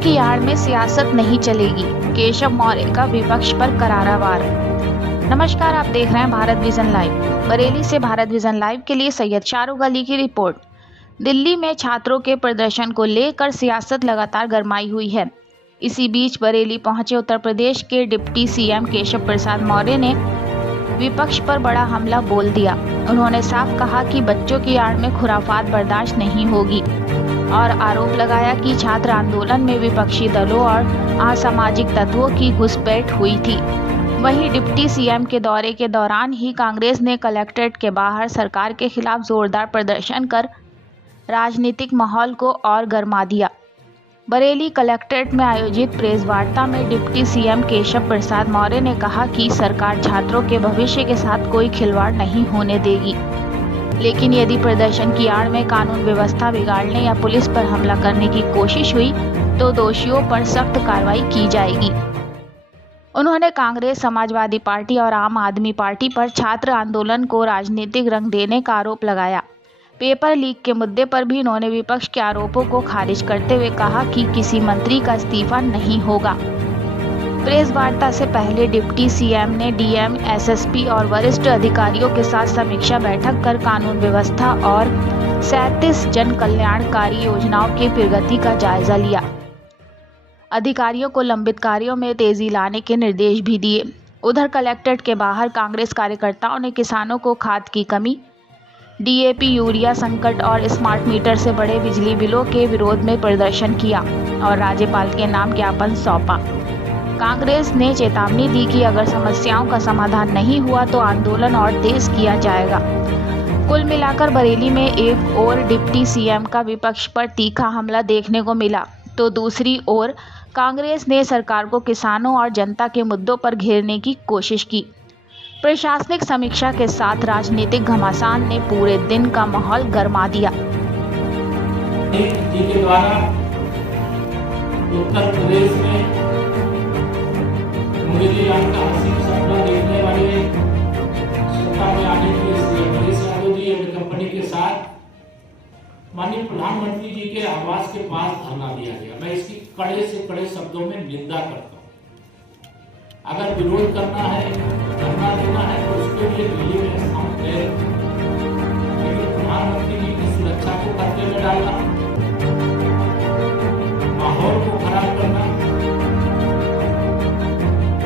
की आड़ में सियासत नहीं चलेगी, केशव मौर्य का विपक्ष पर करारा वार। नमस्कार, आप देख रहे हैं भारत विजन लाइव। बरेली से भारत विजन लाइव के लिए सैयद शाहरुख अली की रिपोर्ट। दिल्ली में छात्रों के प्रदर्शन को लेकर सियासत लगातार गरमाई हुई है। इसी बीच बरेली पहुंचे उत्तर प्रदेश के डिप्टी सीएम केशव प्रसाद मौर्य ने विपक्ष पर बड़ा हमला बोल दिया। उन्होंने साफ कहा कि बच्चों की आड़ में खुराफात बर्दाश्त नहीं होगी और आरोप लगाया कि छात्र आंदोलन में विपक्षी दलों और असामाजिक तत्वों की घुसपैठ हुई थी। वहीं डिप्टी सीएम के दौरे के दौरान ही कांग्रेस ने कलेक्ट्रेट के बाहर सरकार के खिलाफ जोरदार प्रदर्शन कर राजनीतिक माहौल को और गरमा दिया। बरेली कलेक्ट्रेट में आयोजित प्रेस वार्ता में डिप्टी सीएम केशव प्रसाद मौर्य ने कहा कि सरकार छात्रों के भविष्य के साथ कोई खिलवाड़ नहीं होने देगी, लेकिन यदि प्रदर्शन की आड़ में कानून व्यवस्था बिगाड़ने या पुलिस पर हमला करने की कोशिश हुई तो दोषियों पर सख्त कार्रवाई की जाएगी। उन्होंने कांग्रेस, समाजवादी पार्टी और आम आदमी पार्टी पर छात्र आंदोलन को राजनीतिक रंग देने का आरोप लगाया। पेपर लीक के मुद्दे पर भी उन्होंने विपक्ष के आरोपों को खारिज करते हुए कहा कि किसी मंत्री का इस्तीफा नहीं होगा। प्रेस वार्ता से पहले डिप्टी सीएम ने डीएम, एसएसपी और वरिष्ठ अधिकारियों के साथ समीक्षा बैठक कर कानून व्यवस्था और 37 जन कल्याणकारी योजनाओं की प्रगति का जायजा लिया। अधिकारियों को लंबित कार्यों में तेजी लाने के निर्देश भी दिए। उधर कलेक्ट्रेट के बाहर कांग्रेस कार्यकर्ताओं ने किसानों को खाद की कमी, डीएपी, यूरिया संकट और स्मार्ट मीटर से बड़े बिजली बिलों के विरोध में प्रदर्शन किया और राज्यपाल के नाम ज्ञापन सौंपा। कांग्रेस ने चेतावनी दी कि अगर समस्याओं का समाधान नहीं हुआ तो आंदोलन और तेज किया जाएगा। कुल मिलाकर बरेली में एक ओर डिप्टी सीएम का विपक्ष पर तीखा हमला देखने को मिला तो दूसरी ओर कांग्रेस ने सरकार को किसानों और जनता के मुद्दों पर घेरने की कोशिश की। प्रशासनिक समीक्षा के साथ राजनीतिक घमासान ने पूरे दिन का माहौल गरमा दिया। के द्वारा उत्तर प्रदेश में मोदी लाल का हसीन सपना देखने वाले सत्ता में आने के लिए अखिलेश यादव जी अपनी कंपनी के साथ माननीय प्रधानमंत्री जी के आवास के पास धरना दिया गया। मैं इसकी कड़े से कड़े शब्दों में निंदा करता हूँ। अगर विरोध करना है, धरना देना है तो उसके लिए दिल्ली में स्थान है, लेकिन प्रधानमंत्री जी की सुरक्षा को खतरे में डालना, माहौल को खराब करना,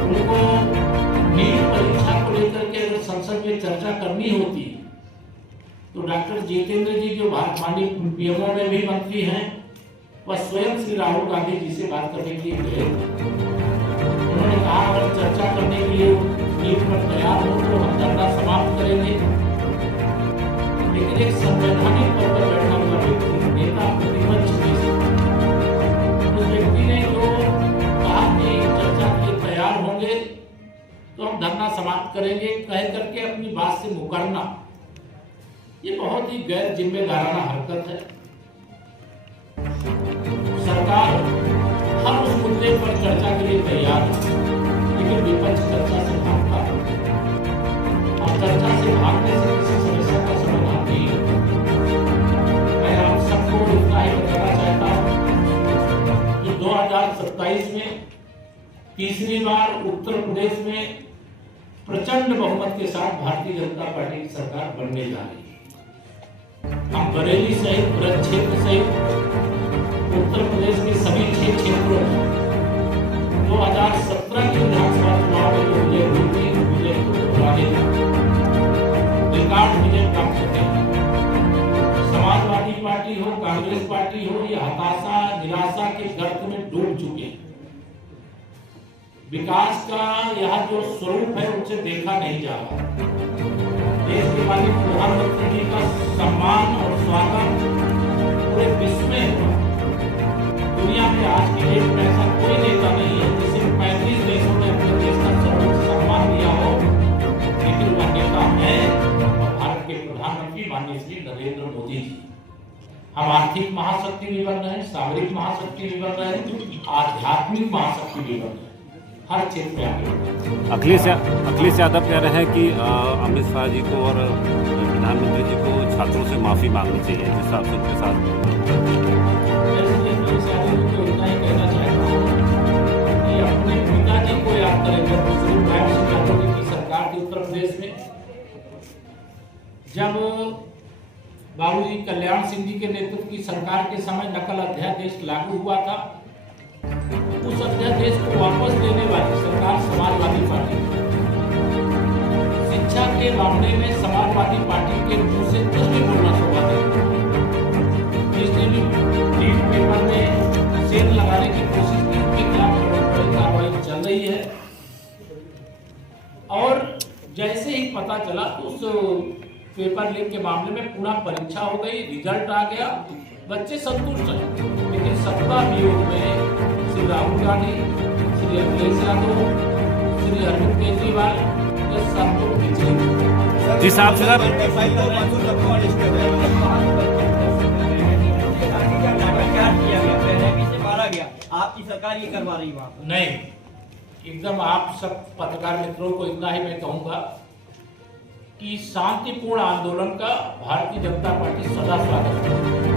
उनको नीट परीक्षा को लेकर के अगर संसद में चर्चा करनी होती तो डॉक्टर जितेंद्र जी जो माननीय पीएमओ में भी मंत्री हैं, वह स्वयं श्री राहुल गांधी जी से बात करने के लिए गए। उन्होंने कहा अगर चर्चा करने के लिए नीट पर तैयार हो तो हम धरना समाप्त करेंगे, लेकिन एक संवैधानिक पद पर बैठा हुआ व्यक्ति, नेता, प्रतिपक्ष उस व्यक्ति ने जो कहा कि चर्चा के लिए तैयार होंगे तो हम धरना समाप्त करेंगे, कह करके अपनी बात से मुकरना, ये बहुत ही गैर जिम्मेदाराना हरकत है। सरकार हर उस मुद्दे पर चर्चा के लिए तैयार है, लेकिन विपक्ष चर्चा से भागता है और चर्चा से भागने से किसी समस्या का समाधान नहीं है। मैं आप सबको इतना ही बताना चाहता हूँ कि 2027 में तीसरी बार उत्तर प्रदेश में प्रचंड बहुमत के साथ भारतीय जनता पार्टी की सरकार बनने जा रही है। हम बरेली सहित ब्रज क्षेत्र सहित उत्तर प्रदेश के सभी 6 क्षेत्रों में 2017 के विधानसभा चुनाव में जो विजय हुई थी, विजय को दोहराने रिकॉर्ड विजय प्राप्त करेंगे। समाजवादी पार्टी हो, कांग्रेस पार्टी हो, ये हताशा, निराशा के गर्त में डूब चुके हैं। विकास का यह जो स्वरूप है उनसे देखा नहीं जा रहा। देश के माननीय प्रधानमंत्री जी का सम्मान और स्वागत पूरे विश्व में हुआ। दुनिया में आज की डेट में ऐसा कोई नेता नहीं है जिसे 35 देशों ने अपने देश का सर्वोच्च सम्मान दिया हो, लेकिन वह नेता है भारत के प्रधानमंत्री माननीय श्री नरेंद्र मोदी जी। हम आर्थिक महाशक्ति भी बन रहे हैं, सामरिक महाशक्ति भी बन रहे हैं, आध्यात्मिक महाशक्ति भी बन रहे हैं, हर क्षेत्र में आगे। अखिलेश यादव कह रहे हैं कि अमित शाह जी को और प्रधानमंत्री जी को छात्रों से माफी मांगनी चाहिए जिस हिसाब से उनके साथ इतना ही कहना चाहिए जब बाबूजी कल्याण सिंह जी के नेतृत्व की सरकार के समय नकल अध्यादेश लागू हुआ था, उस अध्यादेश को वापस देने वाली सरकार समाजवादी पार्टी। शिक्षा के मामले में समाजवादी पार्टी के मुंह से कुछ भी बोलना शोभा नहीं। जिसने भी लीड पेपर में सेल लगाने की कोशिश की, उनके खिलाफ बड़ी कार्रवाई चल रही है। और जैसे ही पता चला तो उस पेपर लीक के मामले में पुनः परीक्षा हो गई, रिजल्ट आ गया, बच्चे संतुष्ट हैं। लेकिन सत्ता वियोग में श्री राहुल गांधी, श्री अखिलेश यादव, श्री अरविंद केजरीवाल ये सब लोग पीछे। जिस हिसाब से सर आपकी सरकार ये करवा रही है नहीं, एकदम आप सब पत्रकार मित्रों को इतना ही मैं कहूंगा कि शांतिपूर्ण आंदोलन का भारतीय जनता पार्टी सदा स्वागत करती।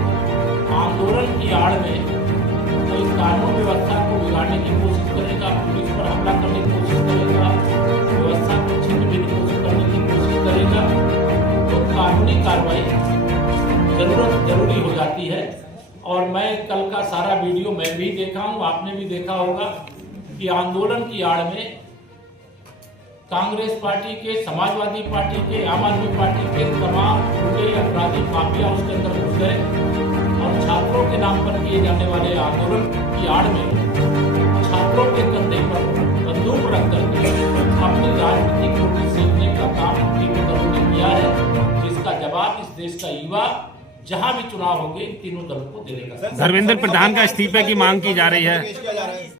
आंदोलन की आड़ में कोई कानून व्यवस्था को बिगाड़ने की कोशिश करेगा, पुलिस पर हमला करने की कोशिश करेगा, व्यवस्था को छीन की कोशिश करने की कोशिश करेगा, तो कानूनी कार्रवाई जरूरी हो जाती है। और मैं कल का सारा वीडियो मैं भी देखा हूँ, आपने भी देखा होगा कि आंदोलन की आड़ में कांग्रेस पार्टी के, समाजवादी पार्टी के, आम आदमी पार्टी के तमाम गुंडे अपराधी माफिया उसके अंदर घुस गए और छात्रों के नाम पर किए जाने वाले आंदोलन की आड़ में छात्रों के कंधे पर बंदूक रख करके अपनी राजनीतिक रोटी सेकने का काम तीनों दलों ने किया है, जिसका जवाब इस देश का युवा जहां भी चुनाव होंगे तीनों दलों को देने का। धर्मेंद्र प्रधान का इस्तीफे की मांग की जा रही है।